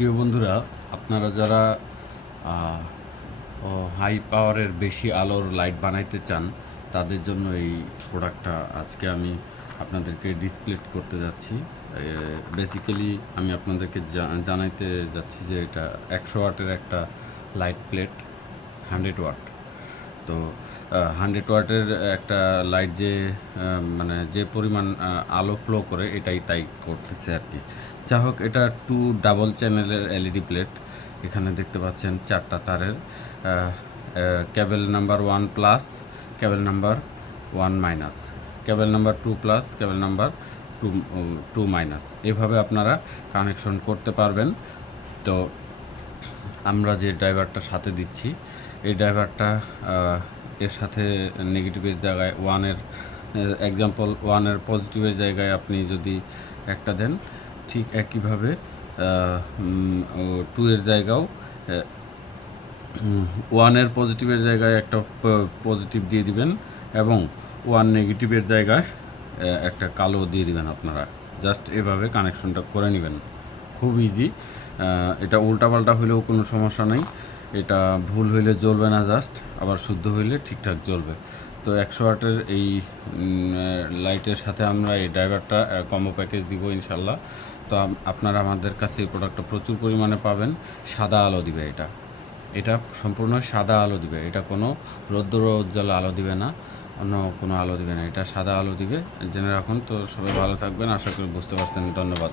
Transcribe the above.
প্রিয় বন্ধুরা, আপনারা যারা হাই পাওয়ারের বেশি আলোর লাইট বানাইতে চান তাদের জন্য এই প্রোডাক্টটা আজকে আমি আপনাদেরকে ডিসপ্লে করতে যাচ্ছি। বেসিক্যালি আমি আপনাদেরকে জানাইতে যাচ্ছি যে এটা 100 ওয়াটের একটা লাইট প্লেট, 100 ওয়াট। তো 100 ওয়াটের একটা লাইট যে মানে যে পরিমাণ আলো ফ্লো করে এটাই তাই করতেছে আর কি। যা হোক, এটা 2 ডাবল চ্যানেলের এলইডি প্লেট। এখানে দেখতে পাচ্ছেন 4টা তারের কেবল নাম্বার 1 প্লাস, কেবল নাম্বার 1 মাইনাস, কেবল নাম্বার 2 প্লাস, কেবল নাম্বার 2 মাইনাস, এভাবে আপনারা কানেকশন করতে পারবেন। তো আমরা যে ড্রাইভারটা সাথে দিচ্ছি, এই ড্রাইভারটা এর সাথে নেগেটিভের জায়গায় ওয়ানের এক্সাম্পল, ওয়ানের পজিটিভের জায়গায় আপনি যদি একটা দেন, ঠিক একইভাবে 2 এর জায়গাও ওয়ানের পজিটিভের জায়গায় একটা পজিটিভ দিয়ে দিবেন এবং ওয়ান নেগেটিভের জায়গায় একটা কালো দিয়ে দিবেন। আপনারা জাস্ট এভাবে কানেকশনটা করে নেবেন, খুব ইজি। এটা উল্টাপাল্টা হইলেও কোনো সমস্যা নেই, এটা ভুল হইলে জ্বলবে না, জাস্ট আবার শুদ্ধ হইলে ঠিকঠাক জ্বলবে। তো 100 ওয়াটের এই লাইটের সাথে আমরা এই ড্রাইভারটা কম্বো প্যাকেজ দিব ইনশাল্লাহ। তো আপনারা আমাদের কাছে এই প্রোডাক্টটা প্রচুর পরিমাণে পাবেন। সাদা আলো দিবে এটা, এটা সম্পূর্ণ সাদা আলো দিবে, এটা কোনো রৌদ্র উজ্জ্বল আলো দিবে না, অন্য কোনো আলো দিবে না, এটা সাদা আলো দিবে। জেনে রাখুন। তো সবাই ভালো থাকবেন, আশা করি বুঝতে পারছেন। ধন্যবাদ।